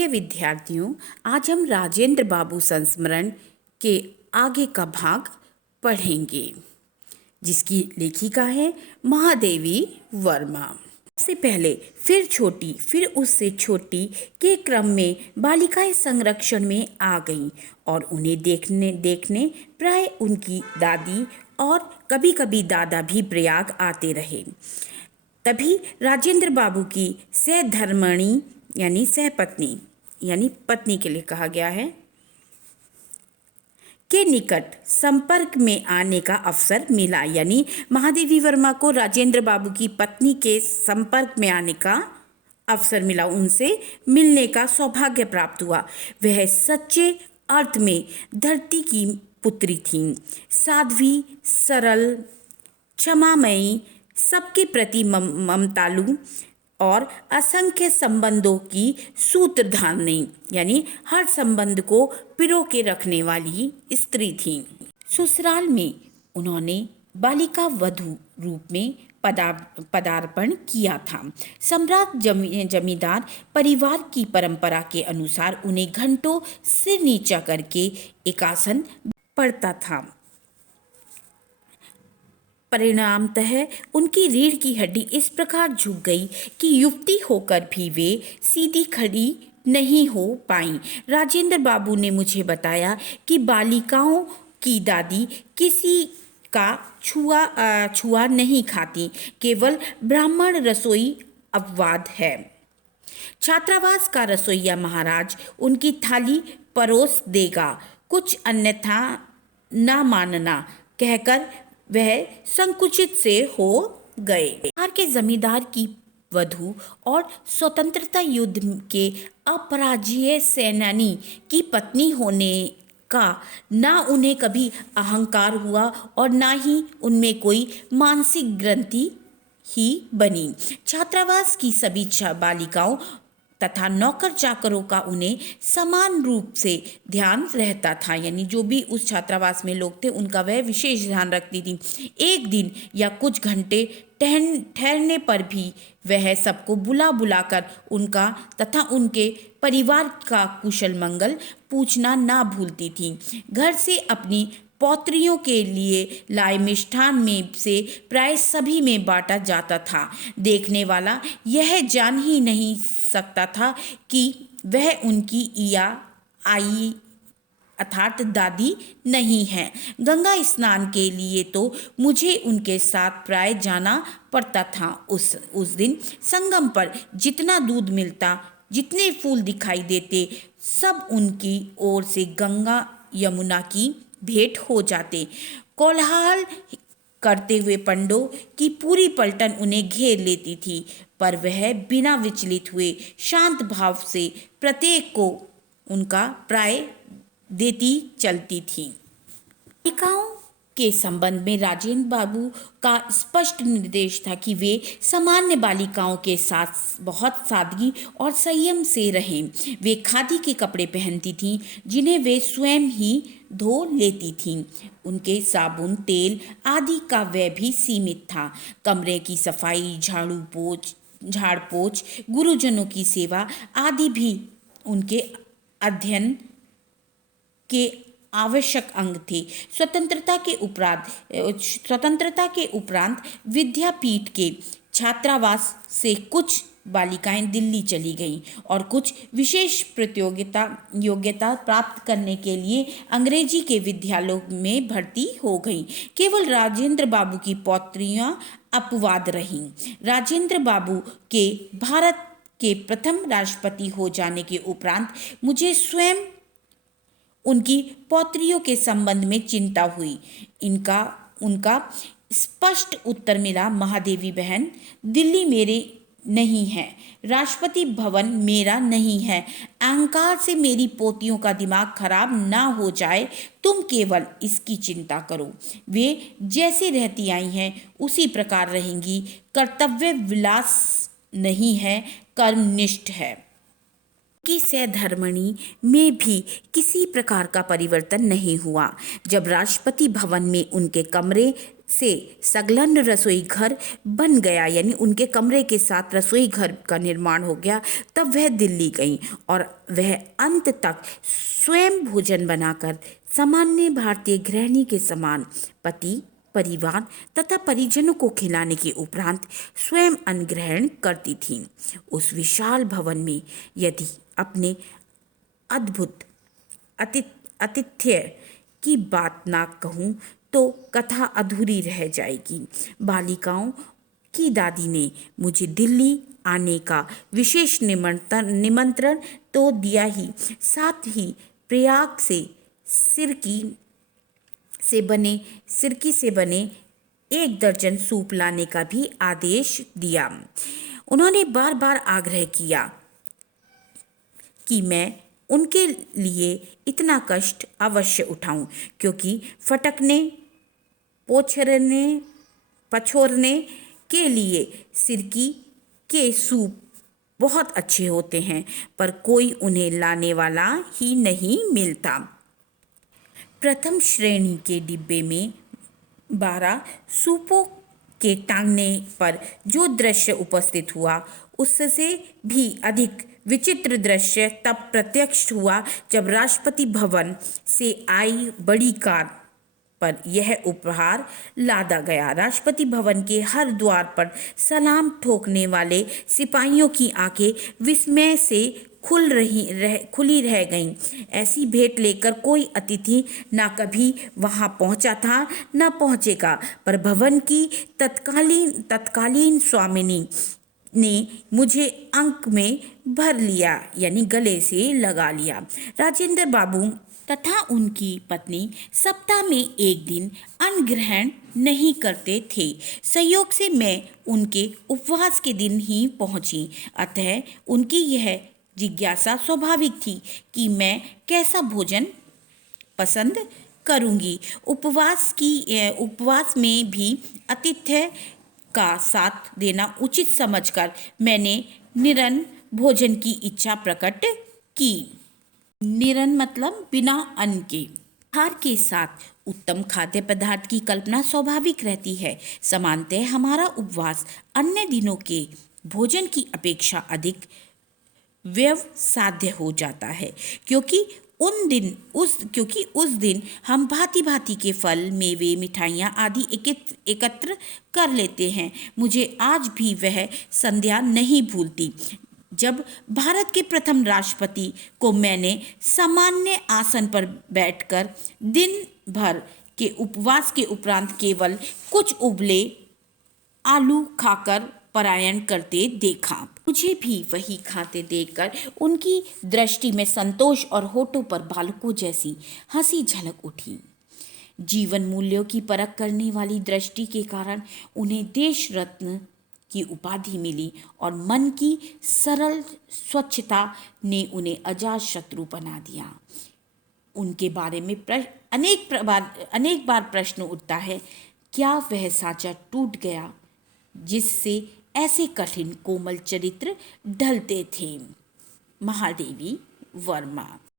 ये विद्यार्थियों, आज हम राजेंद्र बाबू संस्मरण के आगे का भाग पढ़ेंगे, जिसकी लेखिका है महादेवी वर्मा। सबसे पहले फिर छोटी, फिर उससे छोटी के क्रम में बालिकाएं संरक्षण में आ गईं और उन्हें देखने देखने प्राय उनकी दादी और कभी कभी दादा भी प्रयाग आते रहे। तभी राजेंद्र बाबू की सहधर्मणी यानी सहपत्नी यानी पत्नी के लिए कहा गया है के निकट संपर्क में आने का अवसर मिला। यानी महादेवी वर्मा को राजेंद्र बाबू की पत्नी के संपर्क में आने का अवसर मिला, उनसे मिलने का सौभाग्य प्राप्त हुआ। वह सच्चे अर्थ में धरती की पुत्री थीं, साध्वी, सरल, क्षमामयी, सबके प्रति ममतालु और असंख्य संबंधों की सूत्रधारणी यानी हर संबंध को पिरो के रखने वाली स्त्री थी। ससुराल में उन्होंने बालिका वधू रूप में पदार्पण किया था। सम्राट जमींदार परिवार की परंपरा के अनुसार उन्हें घंटों सिर नीचा करके एक आसन पड़ता था। परिणामतः उनकी रीढ़ की हड्डी इस प्रकार झुक गई कि युवती होकर भी वे सीधी खड़ी नहीं हो पाईं। राजेंद्र बाबू ने मुझे बताया कि बालिकाओं की दादी किसी का छुआ नहीं खाती, केवल ब्राह्मण रसोई अपवाद है। छात्रावास का रसोइया महाराज उनकी थाली परोस देगा, कुछ अन्यथा न मानना कहकर वह संकुचित से हो गए। बिहार के जमींदार की वधू और स्वतंत्रता युद्ध के अपराजेय सेनानी की पत्नी होने का ना उन्हें कभी अहंकार हुआ और ना ही उनमें कोई मानसिक ग्रंथि ही बनी। छात्रावास की सभी बालिकाओं तथा नौकर चाकरों का उन्हें समान रूप से ध्यान रहता था। यानी जो भी उस छात्रावास में लोग थे उनका वह विशेष ध्यान रखती थी। एक दिन या कुछ घंटे ठहरने पर भी वह सबको बुला बुलाकर उनका तथा उनके परिवार का कुशल मंगल पूछना ना भूलती थी। घर से अपनी पौत्रियों के लिए लाए मिष्ठान में से प्राय सभी में बांटा जाता था। देखने वाला यह जान ही नहीं सकता था कि वह उनकी या आई अर्थात दादी नहीं है। गंगा स्नान के लिए तो मुझे उनके साथ प्राय जाना पड़ता था। उस दिन संगम पर जितना दूध मिलता, जितने फूल दिखाई देते, सब उनकी ओर से गंगा यमुना की भेंट हो जाते। कोलाहल करते हुए पंडों की पूरी पलटन उन्हें घेर लेती थी, पर वह बिना विचलित हुए शांत भाव से प्रत्येक को उनका प्राय देती चलती थी। बालिकाओं के संबंध में राजेंद्र बाबू का स्पष्ट निर्देश था कि वे सामान्य बालिकाओं के साथ बहुत सादगी और संयम से रहें। वे खादी के कपड़े पहनती थीं, जिन्हें वे स्वयं ही धो लेती थीं। उनके साबुन, तेल आदि का व्यय भी सीमित था। कमरे की सफाई, झाड़ पोछ, गुरुजनों की सेवा आदि भी उनके अध्ययन के आवश्यक अंग थे। स्वतंत्रता के उपरांत विद्यापीठ के छात्रावास से कुछ बालिकाएं दिल्ली चली गईं और कुछ विशेष योग्यता प्राप्त करने के लिए अंग्रेजी के विद्यालयों में भर्ती हो गईं। केवल राजेंद्र बाबू की पौत्रियां अपवाद रहीं। राजेंद्र बाबू के भारत के प्रथम राष्ट्रपति हो जाने के उपरांत मुझे स्वयं उनकी पौत्रियों के संबंध में चिंता हुई। उनका स्पष्ट उत्तर मिला, महादेवी बहन, दिल्ली मेरे नहीं है, राष्ट्रपति भवन मेरा नहीं है। अहंकार से मेरी पोतियों का दिमाग खराब ना हो जाए, तुम केवल इसकी चिंता करो। वे जैसे रहती आई हैं उसी प्रकार रहेंगी। कर्तव्य विलास नहीं है, कर्मनिष्ठ है। की सहधर्मिणी में भी किसी प्रकार का परिवर्तन नहीं हुआ। जब राष्ट्रपति भवन में उनके कमरे से संलग्न रसोई घर बन गया, यानी उनके कमरे के साथ रसोई घर का निर्माण हो गया, तब वह दिल्ली गईं और वह अंत तक स्वयं भोजन बनाकर सामान्य भारतीय गृहिणी के समान पति, परिवार तथा परिजनों को खिलाने के उपरांत स्वयं अन्न ग्रहण करती थीं। उस विशाल भवन में यदि अपने अद्भुत आतिथ्य की बात ना कहूँ तो कथा अधूरी रह जाएगी। बालिकाओं की दादी ने मुझे दिल्ली आने का विशेष निमंत्रण तो दिया ही, साथ ही प्रयाग से सिरकी से बने 1 दर्जन सूप लाने का भी आदेश दिया। उन्होंने बार बार आग्रह किया कि मैं उनके लिए इतना कष्ट अवश्य उठाऊं, क्योंकि फटकने पछोरने के लिए सिरकी के सूप बहुत अच्छे होते हैं, पर कोई उन्हें लाने वाला ही नहीं मिलता। प्रथम श्रेणी के डिब्बे में 12 सूपों के टांगने पर जो दृश्य उपस्थित हुआ, उससे भी अधिक विचित्र दृश्य तब प्रत्यक्ष हुआ जब राष्ट्रपति भवन से आई बड़ी कार पर यह उपहार लादा गया। राष्ट्रपति भवन के हर द्वार पर सलाम ठोकने वाले सिपाहियों की आंखें विस्मय से खुली रह गईं। ऐसी भेंट लेकर कोई अतिथि ना कभी वहां पहुंचा था, ना पहुंचेगा, पर भवन की तत्कालीन स्वामिनी ने मुझे अंक में भर लिया, यानी गले से लगा लिया। राजेंद्र बाबू तथा उनकी पत्नी सप्ताह में 1 दिन अन्न ग्रहण नहीं करते थे। संयोग से मैं उनके उपवास के दिन ही पहुंची, अतः उनकी यह जिज्ञासा स्वाभाविक थी कि मैं कैसा भोजन पसंद करूंगी। उपवास में भी आतिथ्य का साथ देना उचित समझकर मैंने निरन भोजन की इच्छा प्रकट की। निरन मतलब बिना अन्न के। आहार के साथ उत्तम खाद्य पदार्थ की कल्पना स्वाभाविक रहती है। सामान्यतः हमारा उपवास अन्य दिनों के भोजन की अपेक्षा अधिक व्यवसाध्य हो जाता है, क्योंकि उस दिन हम भांति भांति के फल, मेवे, मिठाइयाँ आदि एकत्र कर लेते हैं। मुझे आज भी वह संध्या नहीं भूलती जब भारत के प्रथम राष्ट्रपति को मैंने सामान्य आसन पर बैठकर दिन भर के उपवास के उपरांत केवल कुछ उबले आलू खाकर पलायन करते देखा। मुझे भी वही खाते देखकर उनकी दृष्टि में संतोष और होठों पर बालकों जैसी हंसी झलक उठी। जीवन मूल्यों की परख करने वाली दृष्टि के कारण उन्हें देश रत्न की उपाधि मिली और मन की सरल स्वच्छता ने उन्हें अजात शत्रु बना दिया। उनके बारे में अनेक बार प्रश्न उठता है, क्या वह सांचा टूट गया जिससे ऐसे कठिन कोमल चरित्र ढलते थे? महादेवी वर्मा।